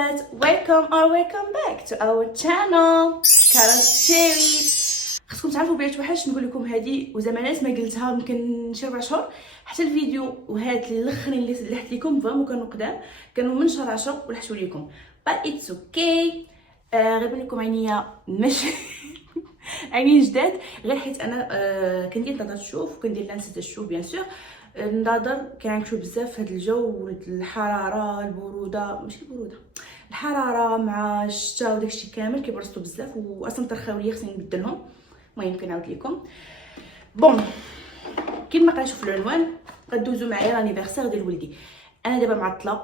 حبيبات. welcome back to our channel Carrot Cherry. خصكم تعرفوا بلي توحش نقول لكم هذه وزمانات ما قلتها يمكن شي 4 شهور. حتى الفيديو وهاد الاخرين اللي لحت لكم فريمون كانوا قدام، كانوا من شهر 10 ولحتوا لكم but it's okay. غير لكم عينيا ماشي عيني جداد، غير حيت انا كندير نظاره الشوف وكندير لانسة الشوف بيان سور. النظر كيعكسوا بزاف في هذا الجو، الحراره البروده ماشي البروده الحراره مع الشتاء وداكشي كامل كيبرصوا بزاف، واصلا ترخاو لي خصني نبدلهم. المهم كنعاود لكم بون كيما قريتو في العنوان غدوزو معايا لانيفرسير ديال ولدي. انا دابا معطله،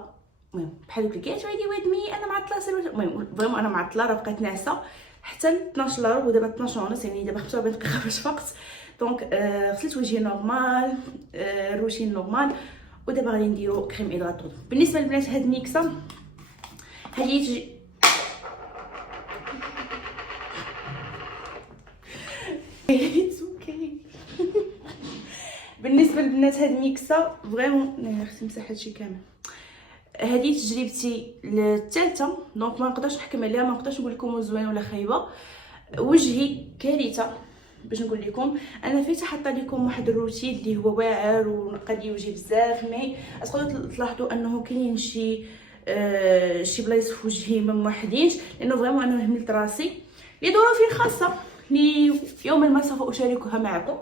المهم بحال دوك الكيت ريدي ويد مي انا معطله. المهم فريمون انا معطله، راه بقيت ناعسه حتى 12 ل ودابا 12 ونص، يعني دابا 45 دقيقه باش فقت. دونك غسلت وجهي نورمال، روتين نورمال، ودابا غادي نديرو كريم هيدراتور. بالنسبه للبنات هاد ميكسه هذه تجي اتس اوكي. بالنسبه للبنات هاد ميكسه فريمون خصني نمسح هادشي كامل. هذه تجربتي الثالثه، دونك ما نقدرش نحكم عليها، ما نقدرش نقول لكم زوينه ولا خايبه. وجهي كارثه باش نقول لكم. انا فيت حاطه لكم واحد الروتين اللي هو واعر ونقى لي وجهي بزاف، مي تقدروا تلاحظوا انه كاين شي بلايص في وجهي ما موحدينش، لانه فريمون انا هملت راسي لظروف خاصه اللي يوما ما سوف اشاركها معكم.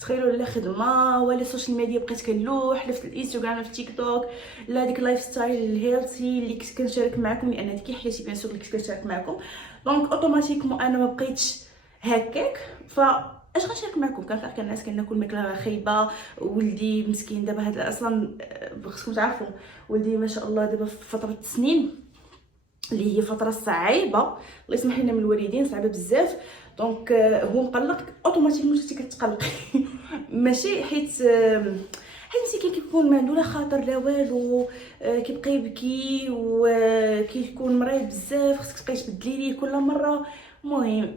تخيلوا لا خدمه ولا السوشيال ميديا بقيت كنلوح، لا في الانستغرام في التيك توك، لا ديك اللايف ستايل الهيلثي اللي كنت كنشارك معكم، لان هذيك حياتي بيان سور اللي كنت كنشارك معكم. دونك اوتوماتيكمون انا ما بقيتش هكاك، اش غنشارك معكم؟ كنلقى الناس كناكل ماكله خايبه، ولدي مسكين دابا هذا اصلا خصكم تعرفوا ولدي ما شاء الله دابا في فتره سنين اللي هي فتره صعيبه، الله يسمح لنا من الوالدين، صعيبه بزاف. دونك هو مقلق اوتوماتيكمون انت كتقلقي ماشي حيت مسكين كيكون ما عنده لا خاطر لا والو، كيبقى يبكي وكيكون مريض بزاف، خصك تبقاي تبدلي ليه كل مره. المهم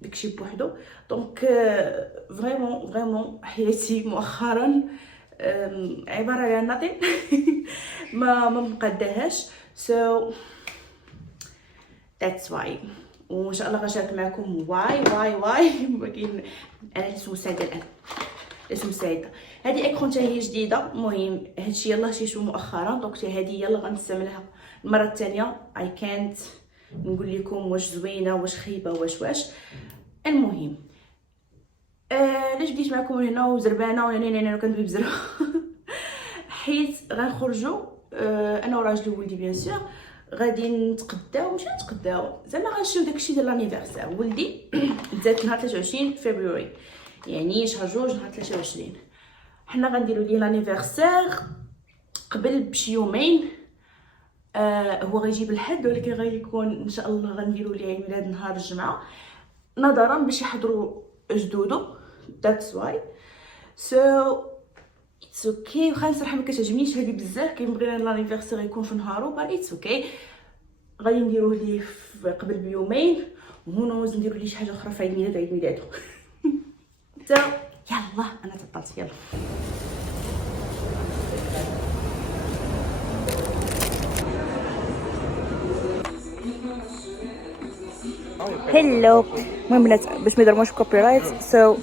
داكشي بوحدو. دونك فريمون حياتي مؤخرا عباره على ناطين ما مقداهاش. سو ذاتس واي، وان شاء الله غنشارك معكم واي ولكن انا لسه سعيده الان، لسه سعيده. هذه اكرون حتى هي جديده. المهم هادشي يلاه شيشو مؤخرا، دونك هذه يلا غنستعملها المره الثانيه. اي كانت نقول لكم واش زوينه واش خايبه واش. المهم علاش بديت معكم هنا وزربانه يعني انا كندوي بزربه حيت غنخرجوا انا وراجلي وولدي بيان سور، غادي نتقداو، ماشي نتقداو زعما غنشريو داكشي ديال لانيفرسير. ولدي تزاد نهار 23 فبراير، يعني شهر جوج نهار 23 حنا غنديروا ليه لانيفرسير قبل بشي يومين. هو غيجيب الحد، ولكن غيكون ان شاء الله غنديروا ليه عيد ميلاد نهار الجمعه نظرا باش يحضروا جدودو. that's why so it's okay. واخا صراحه ما كتعجبنيش هذه بزاف، كنبغي لانيفرسير يكون في نهارو but it's okay. غادي نديروه ليه قبل بيومين، وهنا نديروا ليه شي حاجه اخرى في عيد ميلادو so يلا انا تعطلت. يلا هلو. المهم بنات باش ما يضربوش كوبي رايت، سو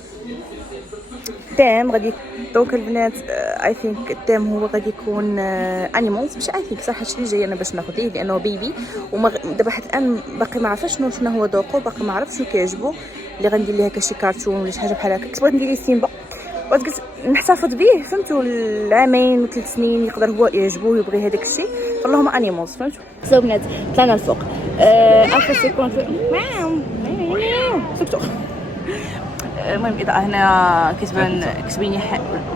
التيم غادي دونك البنات اي ثينك التيم هو غادي يكون انيمالز، مش اي ثينك صراحه شي جاي انا باش ناخذ ليه لانه بيبي، وما دابا حتى الان باقي ما عرفاش شنو هو ذوقو، باقي ما عرفتش شنو كيعجبو. اللي غندير ليه هكا شي كارتون ولا شي حاجه بحال هكا. كنت بغيت ندير ليه سيمبا، بغيت قلت نحتفظ به فهمتوا العامين و3 سنين يقدر هو يعجبو يبغي هذاك الشيء، اللهم انيمالز فهمتوا. سو بنات طلعنا الفوق عارفه سيكون سكتوا. المهم الاضاءه هنا كتبيني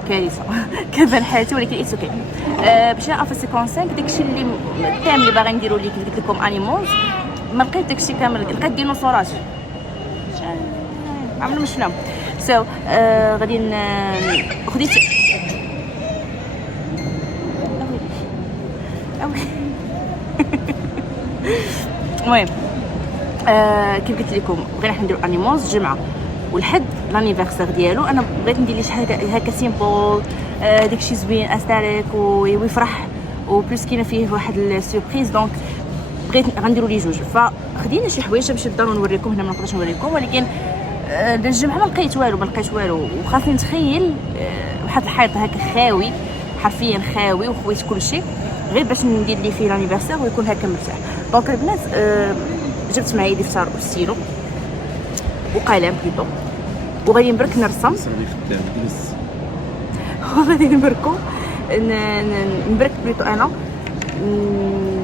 كارثه كتبان حالتي، ولكن اتس اوكي. باش نعرف سيكون 5 داكشي اللي التام اللي باغي نديرو ليه قلت لكم انيمالز، ما لقيت داكشي كامل، لقيت ديناصورات عمرنا ما شفناهم. سو غادي خديت المهم كيف قلت لكم بغينا نديرو انيمالز جمعه والحد لانيفرسير ديالو. انا بغيت ندير ليه شي حاجه هكا سيمبل، داكشي زوين استاريك ويفرح، وبلوس كاينه فيه واحد السوربريز. دونك بغيت غنديروا لي جوج، فخدينا شي حوايج باش نقدروا نوريكم. هنا ما نقدرش نوريكم، ولكن الجمعه ما لقيت والو، وخاصني نتخيل واحد الحيط هكا خاوي، حرفيا خاوي، وخويت كلشي غير باش ندير لي فيه لانيفرسير ويكون هكا مرتاح. دونك البنات جبت معايا دفتر وستيلو وقلم بليطو، وغادي نبرك نرسم وغادي نبرك بليطو انا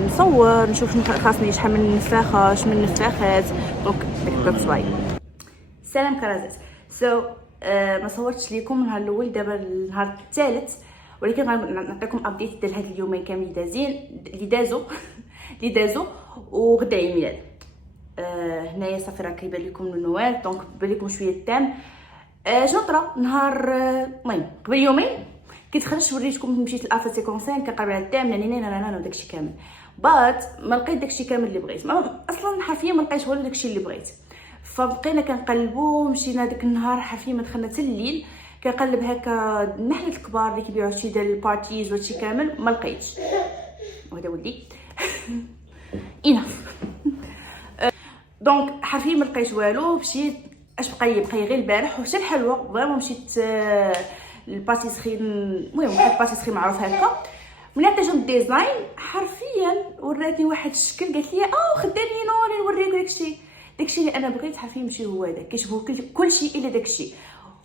نصور، نشوف خاصني شحال من نفاخه، شحال من نفاخات. دونك داك صباي. سلام كرازات. ما صورتش لكم النهار الاول، دابا النهار الثالث، ولكن غنعطيكم ابديت ديال هاد اليومين كاملين اللي دازو وغدا عيد الميلاد. هنايا صافي راه كيبان لكم النوال، دونك بان لكم شويه التام. شنو طرا نهار المهم قبل يومين كنت خرجت وريتكم، مشيت لافا سيكونسين كنقرب على التام نانا وداكشي كامل، بات ما لقيت داكشي كامل اللي بغيت، اصلا حرفيا ما لقيتش والو داكشي اللي بغيت. فبقينا كنقلبوا، مشينا داك النهار حرفيا ما دخلنا حتى الليل كنقلب هكا المحلات الكبار اللي كيبيعوا شي ديال البارتيز وهادشي كامل، ما لقيتش. وهذا ولدي اناف. دونك حرفيا ما لقيت والو. مشيت اش بقى غير البارح وحتى الحلوى، فريمون مشيت الباتيسري، المهم واحد الباتيسري معروف هكا، من عطيتهم الديزاين حرفيا وراتني واحد الشكل، قالت لي خدامي نوري نوريك داكشي اللي انا بغيت. حرفيا ماشي هو هذا، كيشبهوا كلشي الا داكشي.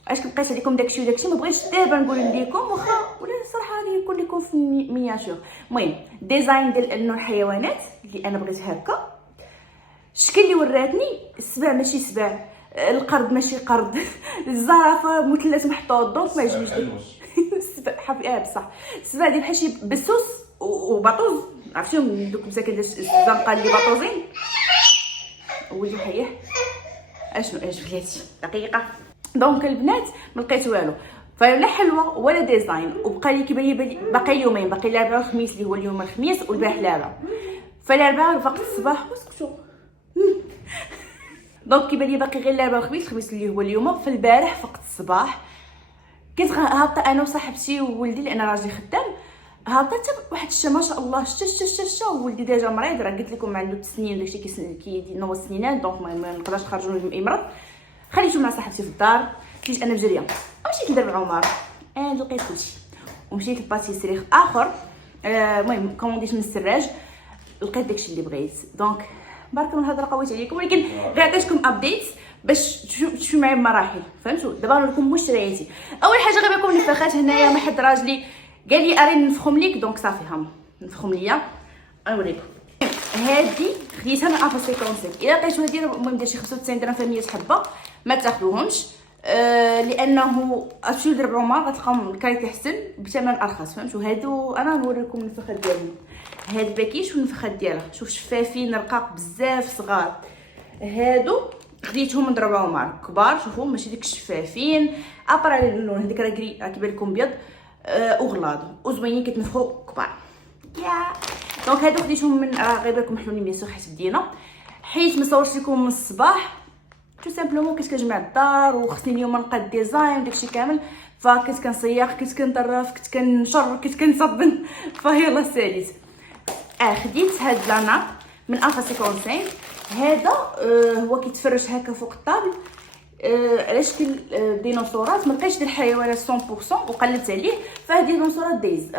اش لقيت عليكم داكشي وداكشي، ما بغيتش دابا نقول لكم واخا، ولا الصراحه غادي يكون لكم في مينياتور. المهم ديزاين ديال انه الحيوانات اللي انا بغيت هكا، الشكل اللي وراتني السبع ماشي سبع، القرد ماشي قرد، الزرافه مثلث محطوط، دونك ما عجبنيش السبع حرفيا بصح السبع ديال بحال شي بسوس وباطوز، عرفتيهم دوك مساكن الزنقه اللي باطوزين. ولي حيح اشنو بلاتي دقيقه. دونك البنات ما لقيت والو، فلا حلوه ولا ديزاين، وبقى لي كيبان باقي يومين، باقي الاربعاء والخميس اللي هو اليوم الخميس والبارح الاربعاء. فالاربعاء وقت الصباح وسكتوا دونك كيبان لي باقي غير الاربعاء والخميس، الخميس اللي هو اليوم. في البارح وقت الصباح كنت هابطه انا وصاحبتي وولدي لان راجلي خدام، هابطه حتى واحد الشتا ما شاء الله، شتا ولدي ديجا مريض، راه قلت لكم عنده 9 سنين داكشي كينوض السنينات، دونك ما نقدرش نخرجو يمرض. خليته مع صاحبتي في الدار، مشيت انا بجريه مشيت لدرب عمر، لقيت كلشي، ومشيت لباتيسري اخر، المهم كومونديت من السراج، لقيت داكشي اللي بغيت. دونك بارك الله الهضره قويت عليكم، ولكن غير عطيتكم ابديت باش تشوفوا معايا بمراحل، فهمتوا؟ دابا نقول لكم مشترياتي. اول حاجه غير بكم النفاخات. هنايا واحد راجلي قال لي اري نفخم ليك، دونك صافي هم نفخم ليا. نوريكم هادي خديتها من افا سيكونسيك، الا لقيتو هادي المهم ديال شي 95 درهم في 100 حبه ما تاخذوهمش، لانه اشتريو درب عمر غتلقاهم الكاليتي احسن بثمن ارخص، فهمتوا؟ هادو انا نوريكم النفخات ديالهم، هاد باكيش والنفخات ديالها، شوف شفافين رقاق بزاف صغار. هادو خديتهم من درب عمر كبار، شوفوا ماشي ديك الشفافين، ابر على اللون هذيك راه كري كيبان لكم بيض وغلاض وزوينين كيتنفخوا كبار. دونك هادو خديتهم من غير بالكم محلولين بيسو، حيت بدينا حيت ما صورتش لكم من الصباح تو سامبلومون، كنت كنجمع الدار وخصني اليوم نلقى الديزاين وداكشي كامل، فكنت كنصيغ، كنت كنطرف، كنت كنشر، كنت كنصبن، فيلا ساليت. خديت هاد لانا من افا سيكونسين، هذا هو كيتفرش هكا فوق الطابل على شكل ديناصورات. ما لقيتش ديال الحيوانات 100% وقلبت عليه، فهاد ديناصورات دايز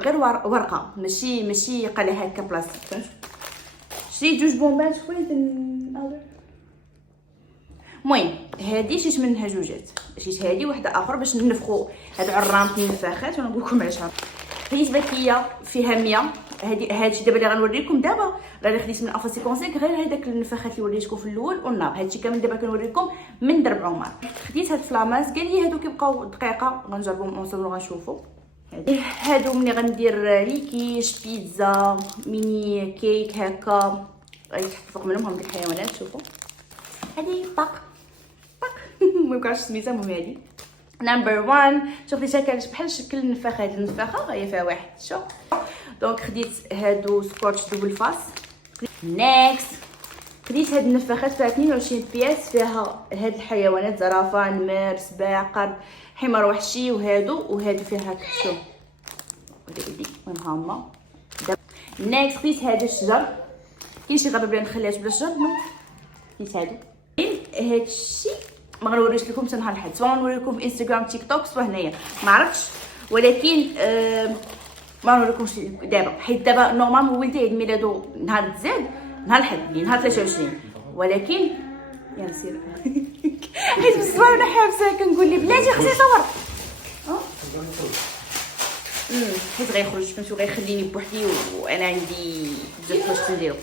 غير ورقه، ماشي قال هكا بلاستيك، فهمتوا؟ شريت جوج بومبات شويه. المهم هادي شيت منها جوجات، شيت هادي وحده اخرى باش ننفخوا هاد عرام النفاخات، وانا نقول لكم علاش. خديت باكيه فيها 100. هادشي دابا اللي غنوريكم دابا راه خديت من افا سيكونسيك، غير هذاك النفاخات اللي وريتكم في الاول والنار، هادشي كامل دابا كنوريكم من درب عمر. خديت هاد الفلاماس، قال لي هادو كيبقاو دقيقه، غنجربهم اونصومبل وغنشوفوا. هادو ملي غندير لي كيش بيتزا ميني كيك هكا غيتحط فوق منهم هاد الحيوانات. شوفوا هادي طاق ميبقاش سميتها، المهم هادي نمبر 1. شوف لي شكل بحال شكل النفاخه، هاد النفاخه هي فيها واحد شوف. دونك خديت هادو سكوتش دوبل فاس. نيكست خديت هاد النفاخات فيها 22 بياس، فيها هاد الحيوانات زرافه، نمر، سباع، قرد، حمار وحشي، وهادو فيها هكا. شوف ودي وين هما نيكست خديت هذا الشجر، كاين شي غابه بلا نخليهاش بلا شجر، نو خديت هادو. هادشي ما غنوريش لكم حتى نهار الحد، سواء نوريكم في انستغرام تيك توك سواء هنايا ما عرفتش، ولكن ما نوريكمش دابا حيت دابا نورمالمون ولدي عيد ميلادو نهار التزاد، نهار الحد اللي نهار 23، ولكن يلا سير حيت بالصباح وانا حابسه كنقول لي بلاتي خصني نصور حيت غيخرج فهمتو غيخليني بوحدي وانا عندي بزاف واش نديرو.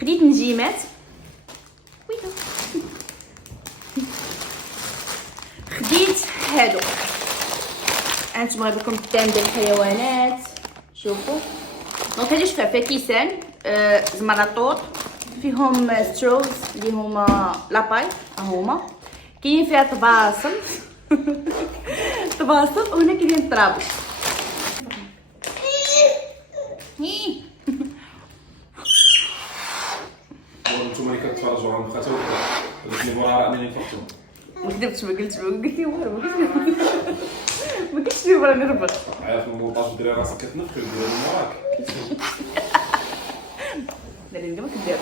خديت نجيمات ويلو، خديت هادو انتما غيبان لكم التام ديال الحيوانات، شوفوا دونك هادي شفا فيها كيسان زمرطوط فيهم ستروز اللي هما لاباي هما، كاين فيها طباصل طباصل، وهنا كاينين الطرابش. نتوما اللي كتفرجوا على المخاطر ولكن مورا راني نفرطوا. ما كذبتش ما قلت لي والو، ما قلتش لي راني نربط. عارف المونطاج ديري راسك كتنفخ ودير موراك. دابا ما كدير.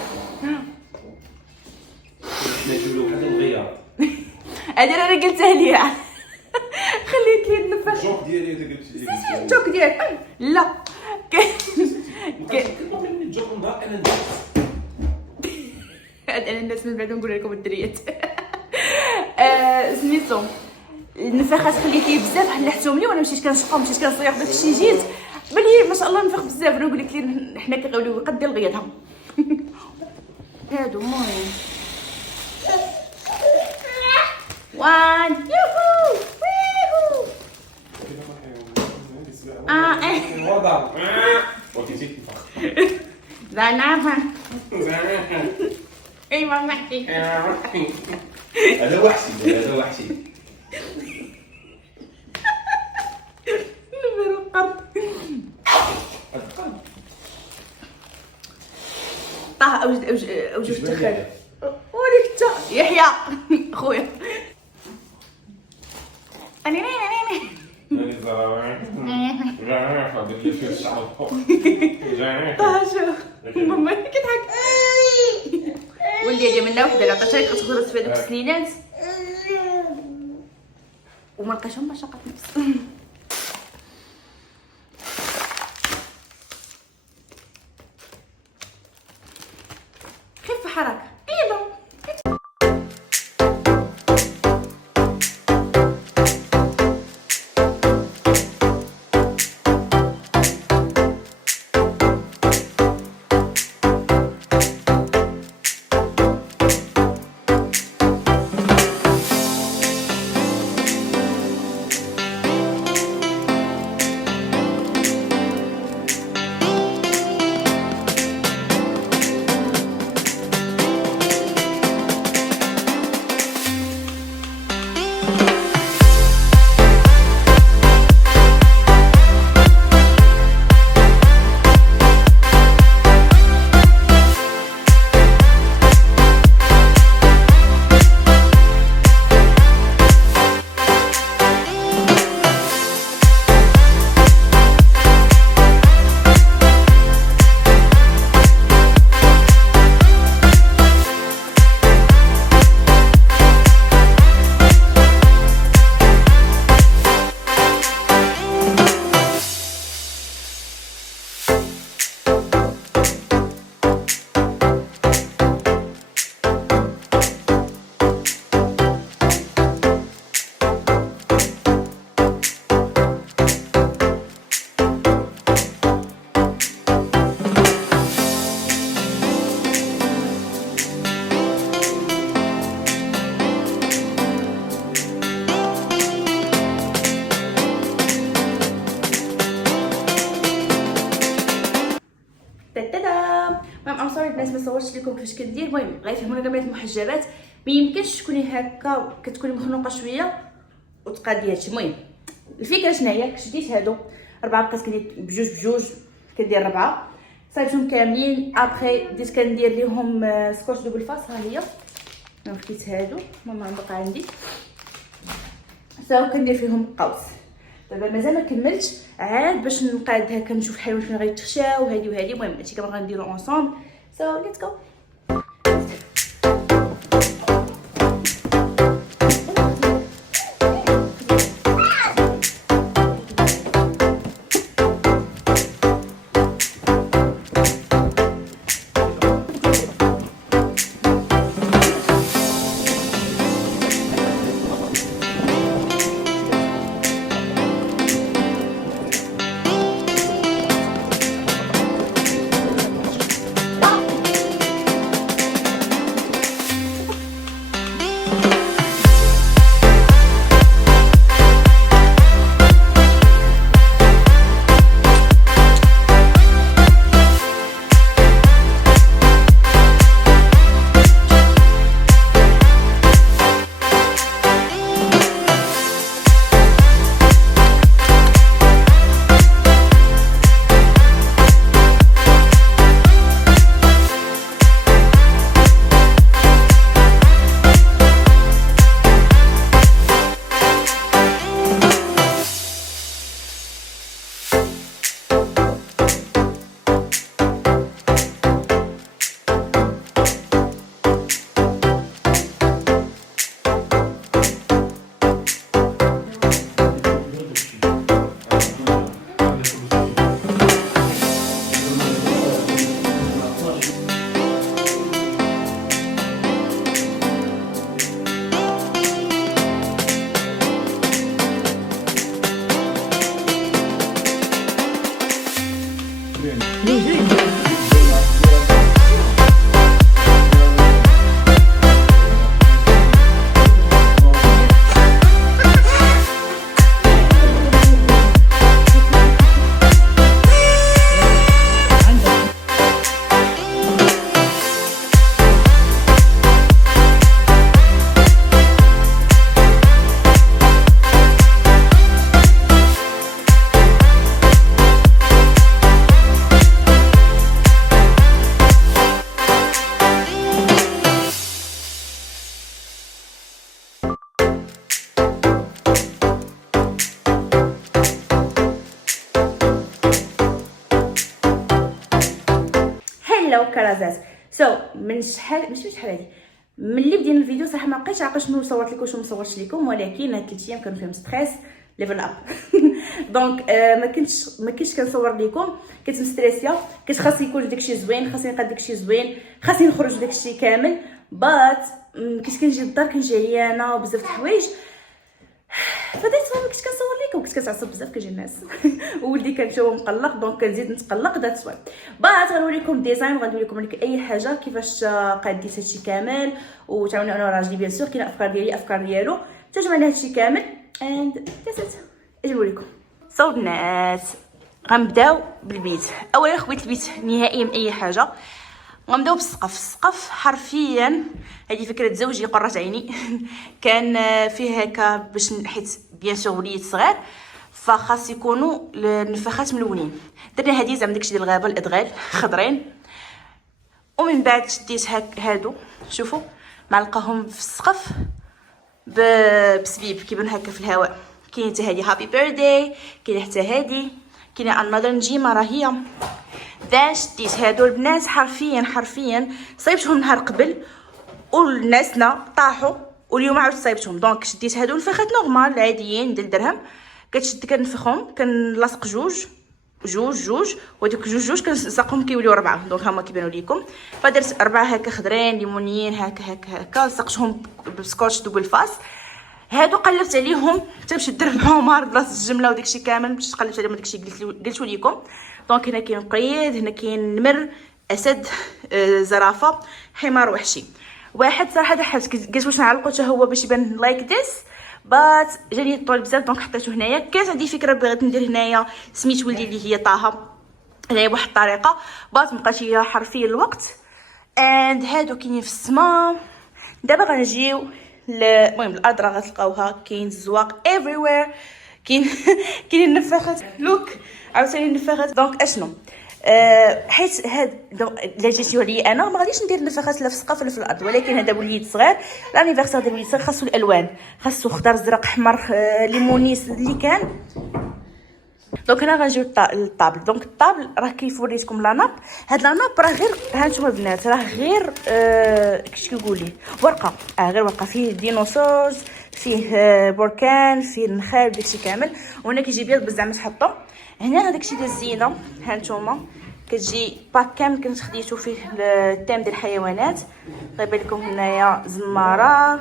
نجيبو واحد الغيار. هادي انا قلتها ليها خليت لي نفخ. الجوك ديالي انت قلتي لي. الجوك ديالك لا كنبغي من الجوك نضرب انا ندير. هاد انا الناس من بعد نقول لكم الدريات. سميتو النفخات خليتيه بزاف حلحتهم لي وانا مشيت كنشقهم مشيت كنصيح داكشي جيت بلي ما شاء الله نفخ بزاف. انا نقول لك لي حنا كنغاوليو قد الغياضهم هادو المهم وان يوهو ويهو وضع وكيتي تنفخ. لا نعرفها اي ما نحكي هذا وحشي هذا وحشي. نمر القرد طه اوجد تخيل وليك انت يحيى خويا ماني زرع زرع بدي في الشعر فوق طه شوف ماما كتضحك ولدي جا منا وحده عطاتها لي كتغرس في هذوك السنينات وما لقيتهم باش شقات نفس. خف حركه ايضا الناس ما صورتش لكم كيفاش كندير. المهم غيفهمونا كامل المحجبات ما يمكنش تكوني هكا كتكوني مخنوقه شويه وتقادي هادشي. المهم الفكره شنو هي، شديت هادو 4 بقيت كندير بجوج كندير 4 صايبتهم كاملين. ابخي بديت كندير ليهم سكوتش دوبل فاس. ها هي انا خديت هادو ماما بقى عندي ساو كندير فيهم قوس. دابا مازال ما كملتش عاد باش نقاد هكا نشوف الحيوانات فين غيتخشاو وهادي وهادي. المهم هادشي كامل غنديرو اونصومبل. سو ليتس جو. كرازات. من شحال ماشي شحال هادي ملي بدينا الفيديو صراحه ما بقيتش عارفه شنو صورت لكم وشنو ما صورتش لكم، ولكن هاد 3 ايام كانوا فيهم ستريس ليفل اب. دونك ما كنتش كنصور لكم، كنت مستريسيه، كنت خاصني يكون داكشي زوين، خاصني نقاد داكشي زوين، خاصني نخرج داكشي كامل. بات كنت كنجي للدار كنجي عيانه وبزاف د الحوايج، فديت ما كنتش كنصور لكم، كنت كنتعصب بزاف كنجي الناس وولدي كان هو مقلق دونك كنزيد نتقلق. ذات واي بات غنوريكم الديزاين وغندوي لكم اي حاجه كيفاش قاديت هادشي كامل، وتعاونوا انا وراجلي بيان سور كاين افكار ديالي افكار ديالو تجمعنا هادشي كامل اند ذاتس اجي نوريكم. البنات غنبداو بالبيت. اولا خويت البيت نهائيا من اي حاجه، غنبداو بالسقف. السقف حرفيا هذه فكره زوجي قرة عيني كان فيه هكا باش حيت بيان سور وليد صغير فخاص يكونوا النفاخات ملونين. درنا هذه زعما داكشي ديال الغابه الادغال خضرين، ومن بعد شديت هادو شوفوا معلقاهم في السقف بسبيب كيبان هكا في الهواء. كاين حتى هذه هابي بيرثداي، كاين حتى هذه، كاين انذر نجيمه راه هي شديت هادو البنات حرفيا صايبتهم نهار قبل والناسنا طاحوا واليوم عاود صايبتهم. دونك شديت هادو نفخات نورمال عاديين ديال درهم، كتشد كنفخهم كنلاصق جوج ودوك جوج كنلصقهم كيوليو 4. دونك هما كيبانوا ليكم. فدرت 4 هكا خضرين ليمونيين هكا لصقتهم بالسكوتش دوبل فاس. هادو قلبت عليهم حتى باش ندير الحمار بلاصه الجمله وداكشي كامل باش قلبت عليهم داكشي قلتو ليكم. دونك هنا كاين قريد، هنا كاين نمر، اسد، زرافه، حمار وحشي. واحد صراحه ضحكت قلت واش نعلقو حتى هو باش يبان لايك ذس، بات جاني طول بزاف دونك حطيته هنايا. كانت عندي فكره بغيت ندير هنايا سميت ولدي اللي هي طه هنايا بواحد الطريقه، بات مبقاش ليا حرفيا الوقت. اند هادو كاينين في السما. دابا غنجيو المهم الارض راه غتلقاوها كاين الزواق everywhere، كاين النفاخات لوك عاوتاني النفاخات. دونك اشنو حيت هاد الا جيتيو عليا انا ما غاديش ندير نفاخات لا في السقف ولا في الارض، ولكن هذا وليد صغير لانيفرسير ديال وليد صغير خاصو الالوان، خاصو خضر زرق احمر ليمونيس اللي كان دونك هنا غنجيو للطابل. دونك الطابل راه كيف وريتكم لا ناب. هاد لا ناب راه غير ها نتوما البنات راه غير كيفاش كيقول لي ورقه، غير ورقه فيه ديناصورز، فيه بركان، فيه النخال داكشي كامل. وهنا كيجي بيض باش زعما تحطو. هنا هداكشي ديال الزينه ها نتوما كتجي باك كامل كنت خديتو فيه التيم ديال الحيوانات. غيبان لكم هنايا زماره،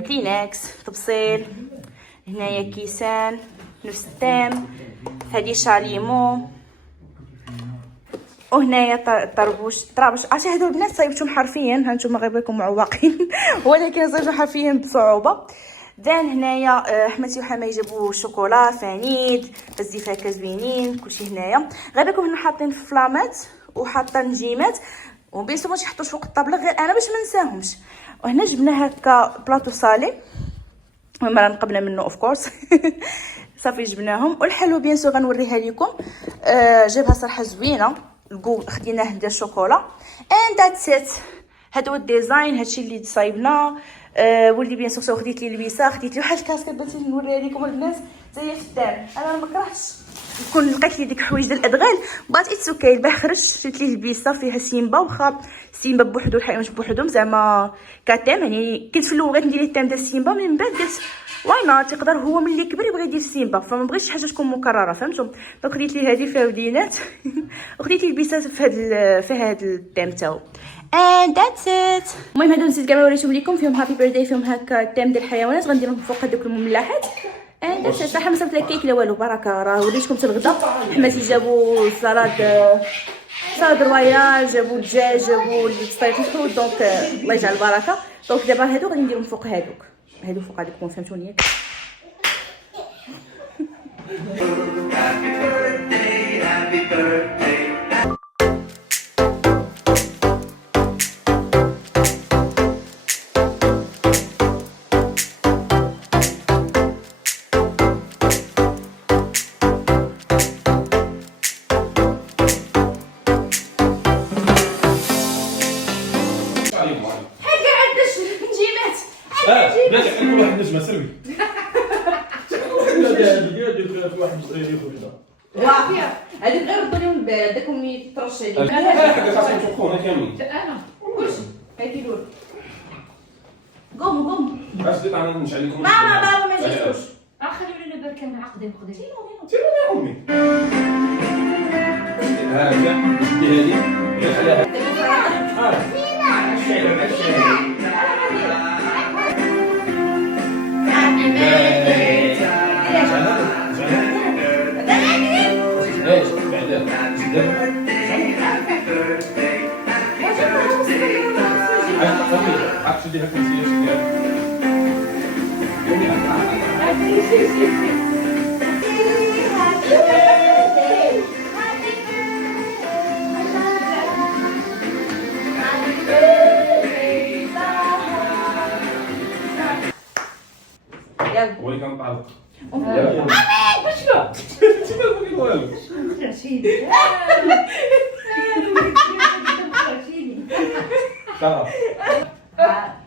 كلينكس، طبسيل، هنايا كيسان نفس التيم، هادي شاليمو، وهنايا طرابوش. عرفتي هادو البنات صايبتهم حرفيا ها نتوما غيبان لكم معوقين ولكن صايبتهم حرفيا بصعوبه. دان هنايا حماتي وحماي جابوا شوكولا فانيد بزاف هكا زوينين كلشي. هنايا غير لكم هنا حاطين فلامات وحاطين نجيمات، وبيسو ما تحطوش فوق الطابله غير انا باش ما ننساهمش. وهنا جبنا هكا بلاطو صالي مرة نقبنا منه اوف كورس صافي جبناهم. والحلو بيان سور غنوريها لكم، جابها صراحه زوينه، خديناه ديال الشوكولا اند ذاتس ات. هذا هو الديزاين، هادشي اللي صايبنا. واللي بيان سور خديت لي البيسه، خديت لي واحد الكاسكيط بغيت نوريها لكم البنات حتى هي في الدار. انا ما كرهتش نكون لقيت لي ديك الحوايج ديال الادغال بات اتس اوكي. البارح خرجت شريت ليه البيسه فيها سيمبا، واخا سيمبا بوحدو الحيوانات بوحدهم زعما كتام. يعني كنت في الاول بغيت ندير التيم ديال سيمبا، من بعد قلت واي نوت يقدر هو ملي كبر يبغي يدير سيمبا، فما بغيتش حاجه تكون مكرره فهمتوا. دونك خديت لي هذه فيها ودينات وخديت لي البيسات في هذا التيم تاعو and that's it. المهم هادو نسيت كاع ما وريتهم لكم، فيهم هابي بيرثداي، فيهم هكا التيم ديال الحيوانات غنديرهم فوق هذوك المملحات and that's it. صراحه ما صرت لا كيك لا والو، بركه. راه وريتكم حتى الغدا حماتي جابوا صالاد رويال، جابوا الدجاج، جابوا السطيق الحوت، دونك الله يجعل البركه. دونك دابا هادو غادي نديرهم فوق هادوك فوق هذوك، فهمتوني ياك. Happy birthday. بلاتي كل واحد نجمه سربي واحد وافيه هذيك غير ردوا لهم البال داك ملي ترش عليه هكا خاصهم يتوقفونا كاملين. انا كلشي هاي كيدور قوم باش نطلع نشعل لكم بابا ما جيتوش. خليو لنا بركان عقدين خدي سيروا يا امي. هذا هذه ولي كنطلق يلا واش لا انت ما بغيت والو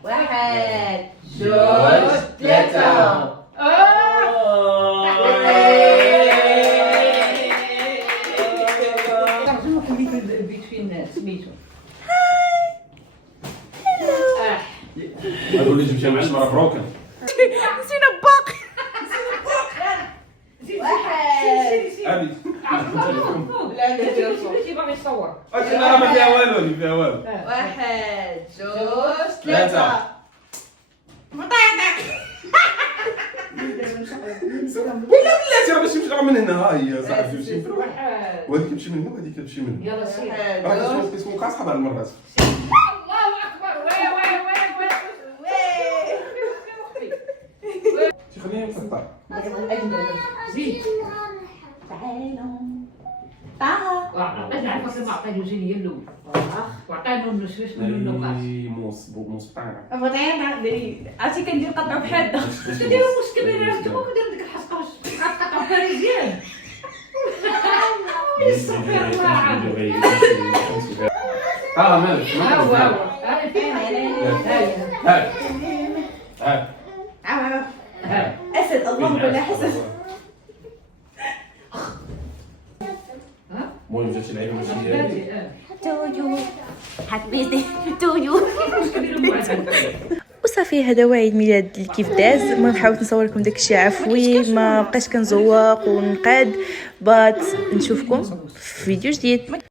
واحد جوج ثلاثة. هادو اللي جبتها مع المرة بروكن. نسينا باقي. واحد لا شي باغي يصور. انا ما فيها والو، فيها والو. واحد جوج ثلاثة. ولا بلاتي راه باش نمشي من هنا. ها هي صاحبي تمشي وهذيك تمشي من هنا وهذيك تمشي من هنا. يلا سير. راه كيسمو كاصحاب على المرات. الله اكبر. خليني نفطر. زيد. تعالوا. عطينا عفاك ما عطينا جيني يلو. وعطينا النشوش من النقاط. موس بطاطا. بطينا عرفتي كندير قطع بحاده. كديروا مشكل بين عندكم كديروا ديك الحصقه قطع باريزيان. يستغفر الله عاد. مالك واو. اسد اللهم لا حسد. you. Happy birthday to you. وصافي هذا هو عيد ميلاد اللي كيف داز. المهم حاولت نصور لكم داكشي عفوي، ما بقيتش كنزوق ونقاد. بات نشوفكم في فيديو جديد.